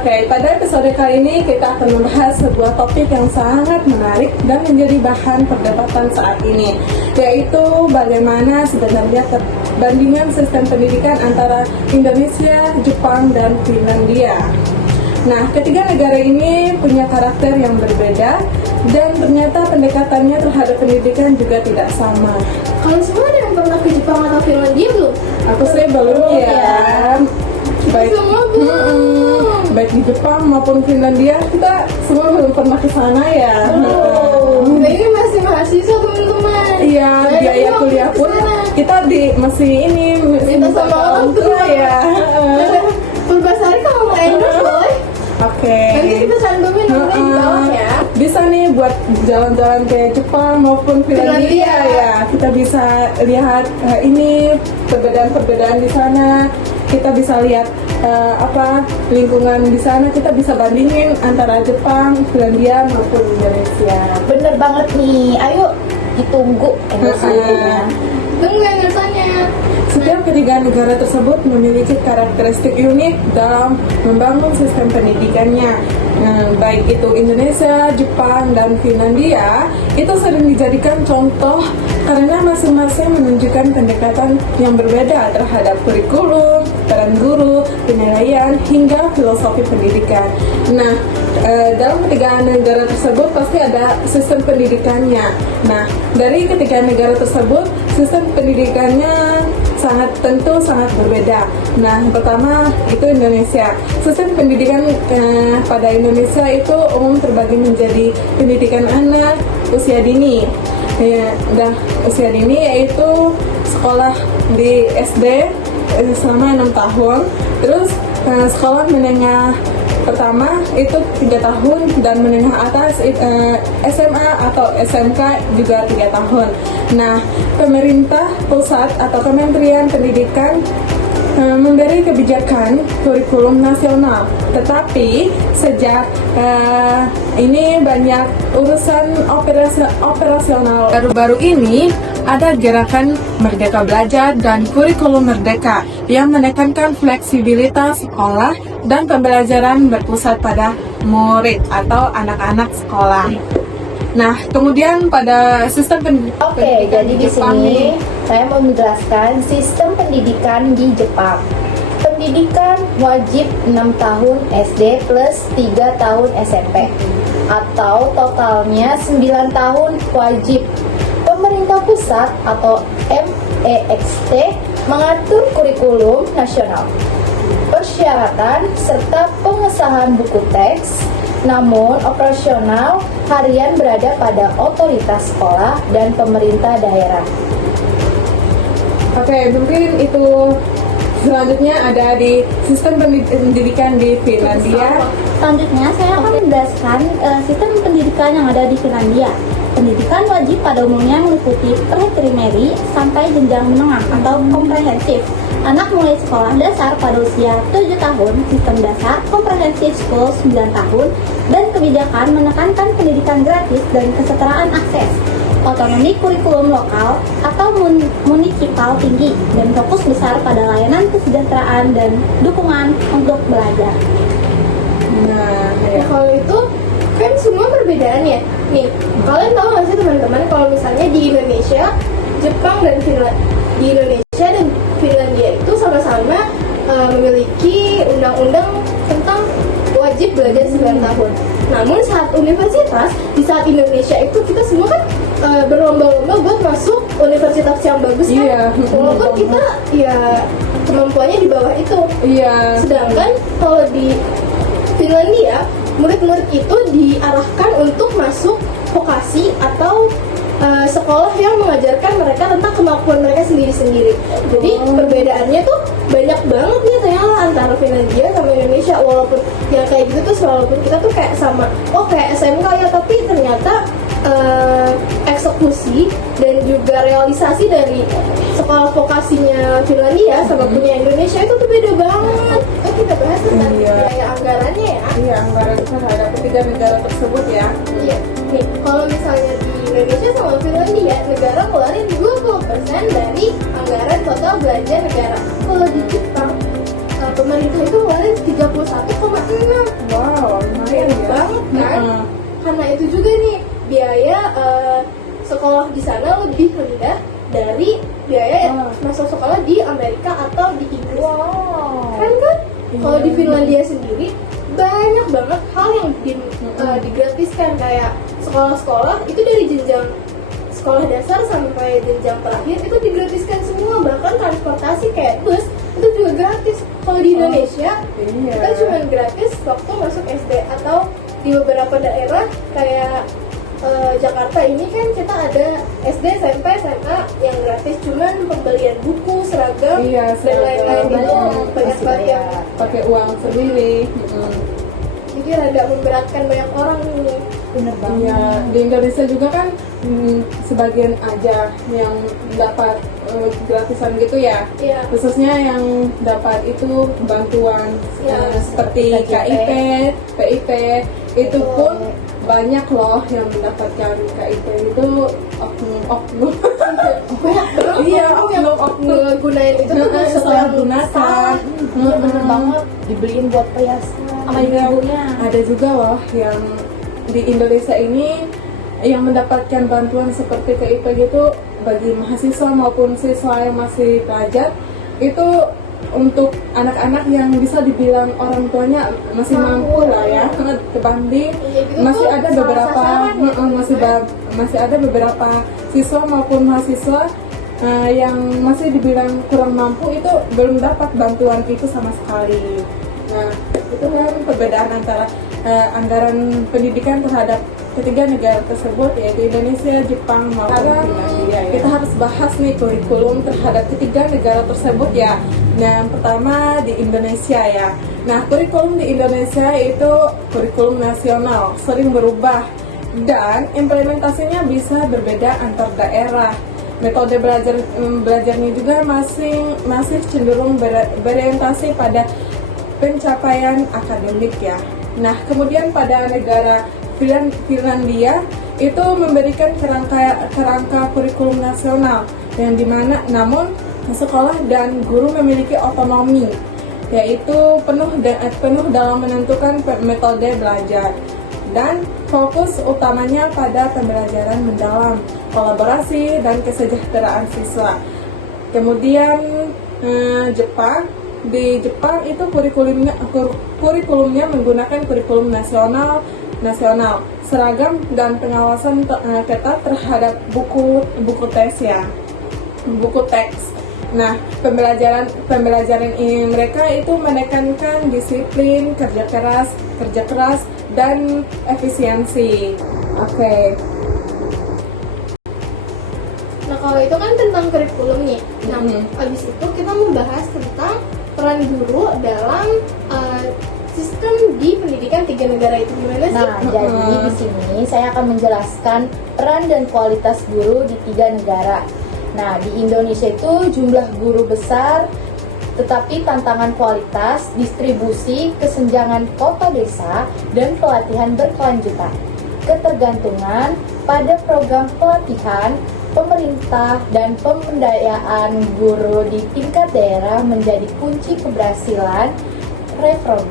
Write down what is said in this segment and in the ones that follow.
Oke, pada episode kali ini kita akan membahas sebuah topik yang sangat menarik dan menjadi bahan perdebatan saat ini, yaitu bagaimana sebenarnya perbandingan sistem pendidikan antara Indonesia, Jepang, dan Finlandia. Nah, ketiga negara ini punya karakter yang berbeda dan ternyata pendekatannya terhadap pendidikan juga tidak sama. Kalian semua ada yang pernah ke Jepang atau Finlandia belum? Aku sih belum ya. Baik, Semua belum. baik di Jepang maupun Finlandia, kita semua belum pernah ke sana ya. Kita ini masih mahasiswa teman-teman. Iya, Saya biaya mau kuliah pun kesana. kita masih Minta sama orang tua ya. Berbahasa hari kalau mau endorse boy. Oke. Nanti kita cantumin nomornya di bawah ya. Bisa nih buat jalan-jalan ke Jepang maupun Finlandia Finlandia. ya. Kita bisa lihat ini perbedaan-perbedaan di sana. Kita bisa lihat lingkungan di sana. Kita bisa bandingin antara Jepang, Finlandia maupun Indonesia. Bener banget nih, ayo ditunggu endorse-nya. Tunggu endorse-nya. Setiap ketiga negara tersebut memiliki karakteristik unik dalam membangun sistem pendidikannya. Baik itu Indonesia, Jepang, dan Finlandia, itu sering dijadikan contoh karena masing-masing menunjukkan pendekatan yang berbeda terhadap kurikulum, peran guru, penilaian, hingga filosofi pendidikan. Nah, dalam ketiga negara tersebut pasti ada sistem pendidikannya. Nah, dari ketiga negara tersebut, sistem pendidikannya sangat berbeda. Nah, yang pertama itu Indonesia. Sistem pendidikan pada Indonesia itu umum terbagi menjadi pendidikan anak usia dini. Usia dini yaitu sekolah di SD selama 6 tahun. Terus sekolah menengah pertama itu 3 tahun dan menengah atas SMA atau SMK juga 3 tahun. Nah, pemerintah pusat atau Kementerian Pendidikan memberi kebijakan kurikulum nasional, tetapi sejak ini banyak urusan operasional baru-baru ini ada gerakan Merdeka Belajar dan kurikulum Merdeka yang menekankan fleksibilitas sekolah dan pembelajaran berpusat pada murid atau anak-anak sekolah. Nah, kemudian pada sistem pendidikan Jadi di Jepang sini saya mau menjelaskan sistem pendidikan di Jepang. Pendidikan wajib 6 tahun SD plus 3 tahun SMP atau totalnya 9 tahun wajib. Pemerintah pusat atau MEXT mengatur kurikulum nasional, persyaratan serta pengesahan buku teks. Namun operasional harian berada pada otoritas sekolah dan pemerintah daerah. Oke, mungkin itu selanjutnya ada di sistem pendidikan di Finlandia. Selanjutnya saya akan menjelaskan sistem pendidikan yang ada di Finlandia. Pendidikan wajib pada umumnya meliputi pre-primary sampai jenjang menengah atau komprehensif. Anak mulai sekolah dasar pada usia 7 tahun, sistem dasar, komprehensif school 9 tahun, dan kebijakan menekankan pendidikan gratis dan kesetaraan akses. Otonomi kurikulum lokal atau munisipal tinggi dan fokus besar pada layanan kesejahteraan dan dukungan untuk belajar. Nah, Nah, kalau itu kan semua perbedaannya. Nih, kalian tahu nggak sih teman-teman kalau misalnya di Indonesia, Jepang dan Finlandia itu sama-sama memiliki undang-undang tentang wajib belajar 9 tahun. Namun saat universitas, di saat Indonesia itu kita semua kan berlomba-lomba buat masuk universitas yang bagus kan. Iya. Walaupun kita ya kemampuannya di bawah itu. iya. Sedangkan kalau di Finlandia, murid-murid itu diarahkan untuk masuk vokasi atau sekolah yang mengajarkan mereka tentang kemampuan mereka sendiri-sendiri. Jadi perbedaannya tuh banyak banget nih ternyata antara Finlandia sama Indonesia. Walaupun yang kayak gitu tuh walaupun kita tuh kayak sama, kayak SMK ya, tapi ternyata eksekusi dan juga realisasi dari sekolah vokasinya Finlandia sama punya Indonesia itu tuh beda banget. Kita bahas tentang biaya anggarannya ya. Iya, anggaran terhadap ketiga negara tersebut ya. Iya. Nih, kalau misalnya di Indonesia sama Finlandia, negara ngeluarin 20% dari anggaran total belanja negara. Kalau di Jepang, pemerintah itu ngeluarin 31,6. Wow, lumayan ya. Banget kan? Heeh. Karena itu juga nih biaya sekolah di sana lebih rendah dari biaya masuk sekolah di Amerika atau di Inggris. Wow. Kan? Kalau di Finlandia sendiri banyak banget hal yang digratiskan, kayak sekolah-sekolah itu dari jenjang sekolah dasar sampai jenjang terakhir itu digratiskan semua, bahkan transportasi kayak bus itu juga gratis. Kalau di Indonesia Iya. kita cuma gratis waktu masuk SD, atau di beberapa daerah kayak Jakarta ini kan kita ada SD, SMP, SMA yang gratis, cuman pembelian buku, seragam, Iya, dan lain-lain seragam. itu Masih banyak banget yang Pakai uang sendiri. jadi rada memberatkan banyak orang nih. Bener banget. Iya, di Indonesia juga kan sebagian aja yang dapat gratisan gitu ya. Iya. Khususnya yang dapat itu bantuan Ya, seperti KIP, PIP, itu pun banyak loh yang mendapatkan KIP itu oknum. Iya, oknum. Gunain itu tuh buat sesuatu yang gunakan. salah. Iya bener banget, dibeliin buat perhiasan sama ibu-ibunya. Ada juga loh yang di Indonesia ini yang mendapatkan bantuan seperti KIP gitu bagi mahasiswa maupun siswa yang masih pelajar, itu untuk anak-anak yang bisa dibilang orang tuanya masih mampu lah ya, kebanding Iya, gitu masih tuh ada salah beberapa sasaran gitu, masih ada beberapa siswa maupun mahasiswa yang masih dibilang kurang mampu, itu belum dapat bantuan itu sama sekali. Nah, itu kan perbedaan antara anggaran pendidikan terhadap ketiga negara tersebut, yaitu Indonesia, Jepang, maupun Finlandia. Kita harus bahas nih kurikulum terhadap ketiga negara tersebut ya. Nah, yang pertama di Indonesia ya. Nah, kurikulum di Indonesia itu kurikulum nasional, sering berubah dan implementasinya bisa berbeda antar daerah. Metode belajarnya juga masih cenderung berorientasi pada pencapaian akademik ya. Nah, kemudian pada negara Finlandia itu memberikan kerangka kurikulum nasional yang dimana namun sekolah dan guru memiliki otonomi, yaitu penuh dalam menentukan metode belajar dan fokus utamanya pada pembelajaran mendalam, kolaborasi dan kesejahteraan siswa. Kemudian Jepang, di Jepang itu kurikulumnya menggunakan kurikulum nasional, seragam dan pengawasan ketat terhadap buku teks ya, buku teks. Nah, pembelajaran ini mereka itu menekankan disiplin, kerja keras dan efisiensi. Oke. Nah, kalau itu kan tentang kurikulum nih. Nah, habis itu kita membahas tentang peran guru dalam sistem di pendidikan tiga negara itu, gimana sih? Nah, jadi di sini saya akan menjelaskan peran dan kualitas guru di tiga negara. Nah, di Indonesia itu jumlah guru besar, tetapi tantangan kualitas, distribusi, kesenjangan kota desa, dan pelatihan berkelanjutan. Ketergantungan pada program pelatihan, pemerintah, dan pemberdayaan guru di tingkat daerah menjadi kunci keberhasilan reform.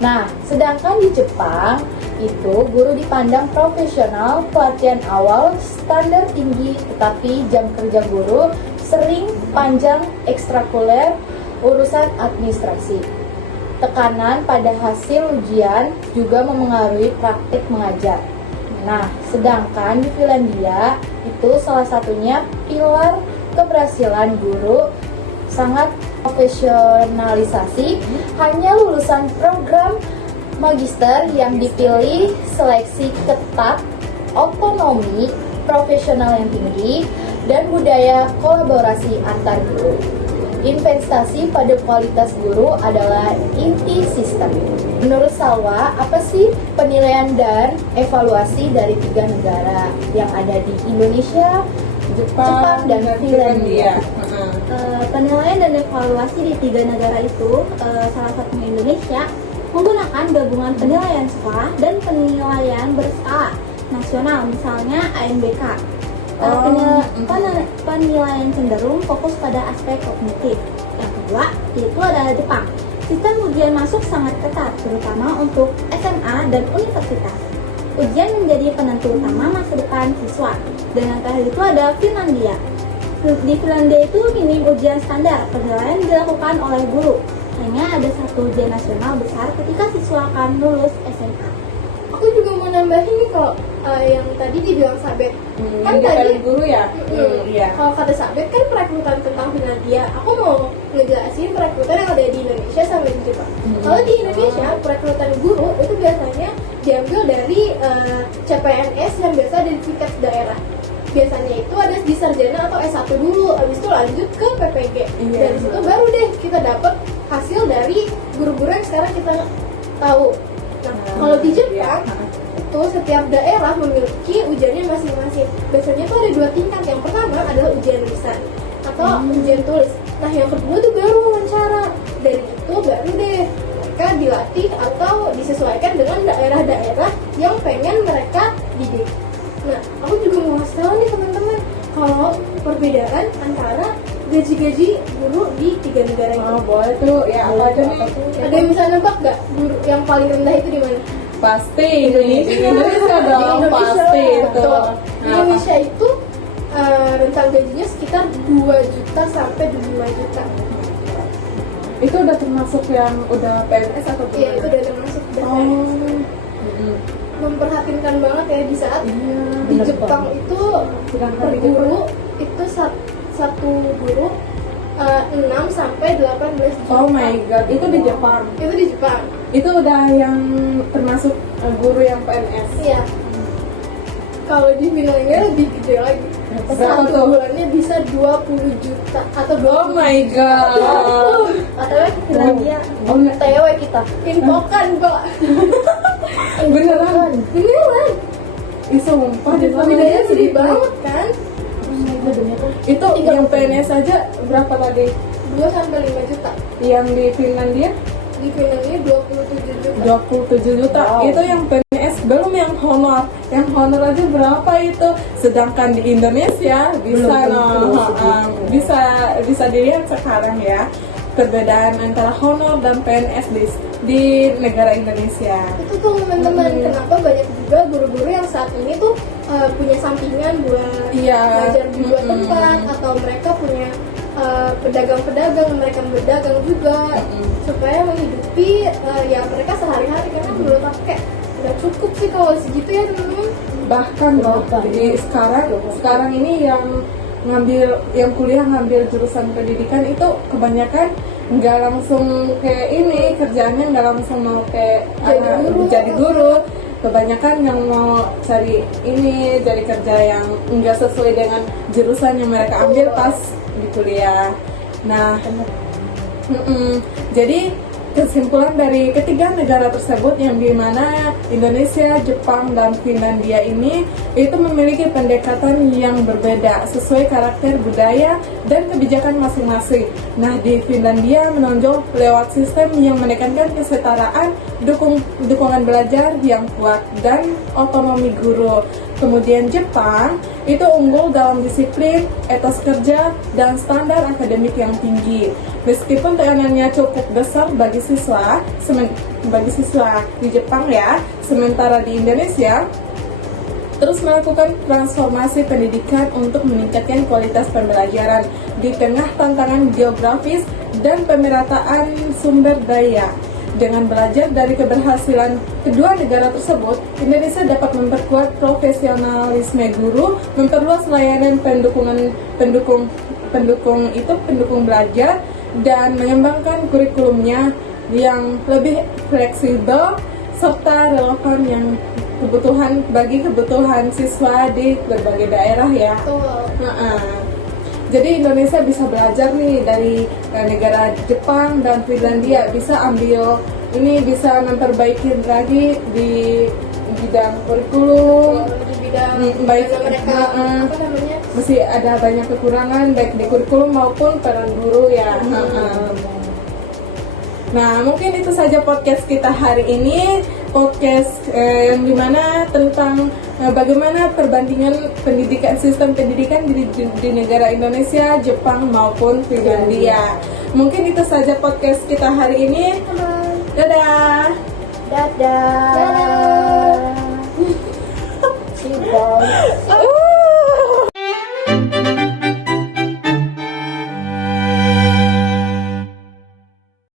Nah, sedangkan di Jepang itu guru dipandang profesional, pelatihan awal standar tinggi, tetapi jam kerja guru sering panjang, ekstrakurikuler, urusan administrasi. Tekanan pada hasil ujian juga memengaruhi praktik mengajar. Nah, sedangkan di Finlandia itu salah satunya pilar keberhasilan guru sangat profesionalisasi, hanya lulusan program magister yang dipilih, seleksi ketat, otonomi profesional yang tinggi, dan budaya kolaborasi antar guru. Investasi pada kualitas guru adalah inti sistem. Menurut Salwa, apa sih penilaian dan evaluasi dari tiga negara yang ada di Indonesia, Jepang dan Finlandia? Penilaian dan evaluasi di tiga negara itu, salah satunya Indonesia, menggunakan gabungan penilaian sekolah dan penilaian berskala nasional, misalnya ANBK. Penilaian cenderung fokus pada aspek kognitif. Yang kedua, yaitu ada Jepang. Sistem ujian masuk sangat ketat, terutama untuk SMA dan universitas. Ujian menjadi penentu utama masa depan siswa. Dan yang terakhir itu ada Finlandia. Di Finlandia itu minim ujian standar, penilaian dilakukan oleh guru. Hanya ada satu ujian nasional besar ketika siswa akan lulus SMA. Aku juga mau nambahin nih kalau yang tadi dibilang Sabet. Kan tadi guru ya. Iya. kalau kata Sabet kan perekrutan tentang Finlandia. Aku mau ngejelasin perekrutan yang ada di Indonesia sama di Jepang. Kalau di Indonesia perekrutan guru itu biasanya diambil dari CPNS yang biasa dari tingkat daerah. Biasanya itu ada di sarjana atau S1 dulu, habis itu lanjut ke PPG. Iya. Dari situ baru deh kita dapat hasil dari guru-guru yang sekarang kita tahu. Nah, kalau di Jepang itu setiap daerah memiliki ujiannya masing-masing. Biasanya itu ada 2 tingkat. Yang pertama adalah ujian lisan atau ujian tulis. Nah, yang kedua tuh baru wawancara. Dari itu baru deh mereka dilatih atau disesuaikan dengan daerah-daerah yang pengen mereka didik. Nah, aku juga mau ngasih tahu nih teman-teman kalau perbedaan antara gaji-gaji guru di 3 negara ini. Oh, boleh tuh. Ya, apa aja nih? Ada yang bisa nebak nggak guru yang paling rendah itu di mana? Pasti Indonesia dong, pasti itu. Betul. Di Indonesia itu rentang gajinya sekitar 2 juta sampai 5 juta. Itu udah termasuk yang udah PNS atau gimana? Iya, itu udah termasuk PNS. Memperhatinkan banget ya di saat di Jepang itu per guru itu satu guru 6 sampai 18 juta. Oh my god, itu di Jepang. Itu di Jepang. Itu udah yang termasuk guru yang PNS. Iya. Kalau di Finlandia lebih gede lagi. Berapa Satu tuh? bulannya bisa 20 juta atau Oh my god. OTW ke Finlandia. Oh, TW kita. Infokan kok. beneran? Beneran. Ih, sumpah di sana Bedanya segitu. gede banget kan? Itu yang PNS aja berapa tadi? 2 sampai 5 juta. Yang di Finlandia Di Finlandia 27 juta. 27 juta. Itu yang PNS, belum yang honor. Yang honor aja berapa itu? Sedangkan di Indonesia bisa bisa dilihat sekarang ya perbedaan antara honor dan PNS di negara Indonesia. Itu tuh teman-teman, kenapa banyak juga guru-guru yang saat ini tuh punya sampingan buat Iya. belajar di dua tempat, atau mereka punya pedagang-pedagang, mereka berdagang juga supaya menghidupi ya mereka sehari-hari. Karena menurut aku kayak udah cukup sih kalau segitu ya teman-teman. Bahkan loh di sekarang ini yang kuliah ngambil jurusan pendidikan itu kebanyakan nggak langsung kayak ini kerjaannya, nggak langsung mau kayak jadi guru. Kebanyakan yang mau cari kerja yang nggak sesuai dengan jurusan yang mereka ambil pas di kuliah. Nah, jadi kesimpulan dari ketiga negara tersebut yang dimana Indonesia, Jepang, dan Finlandia ini itu memiliki pendekatan yang berbeda sesuai karakter budaya dan kebijakan masing-masing. Nah, di Finlandia menonjol lewat sistem yang menekankan kesetaraan, dukungan belajar yang kuat, dan otonomi guru. Kemudian Jepang itu unggul dalam disiplin, etos kerja, dan standar akademik yang tinggi. Meskipun tekanannya cukup besar bagi siswa di Jepang ya, sementara di Indonesia terus melakukan transformasi pendidikan untuk meningkatkan kualitas pembelajaran di tengah tantangan geografis dan pemerataan sumber daya. Dengan belajar dari keberhasilan kedua negara tersebut, Indonesia dapat memperkuat profesionalisme guru, memperluas layanan pendukung belajar, dan mengembangkan kurikulumnya yang lebih fleksibel serta relevan yang kebutuhan siswa di berbagai daerah ya. Jadi Indonesia bisa belajar nih dari negara Jepang dan Finlandia, bisa memperbaiki lagi di bidang kurikulum, Di bidang baik mereka masih ada banyak kekurangan baik di kurikulum maupun peran guru ya. Nah, mungkin itu saja podcast kita hari ini. Podcast yang dimana tentang bagaimana perbandingan sistem pendidikan di negara Indonesia, Jepang maupun Finlandia. Mungkin itu saja podcast kita hari ini. Dadah. Dadah. Dadah. See you guys.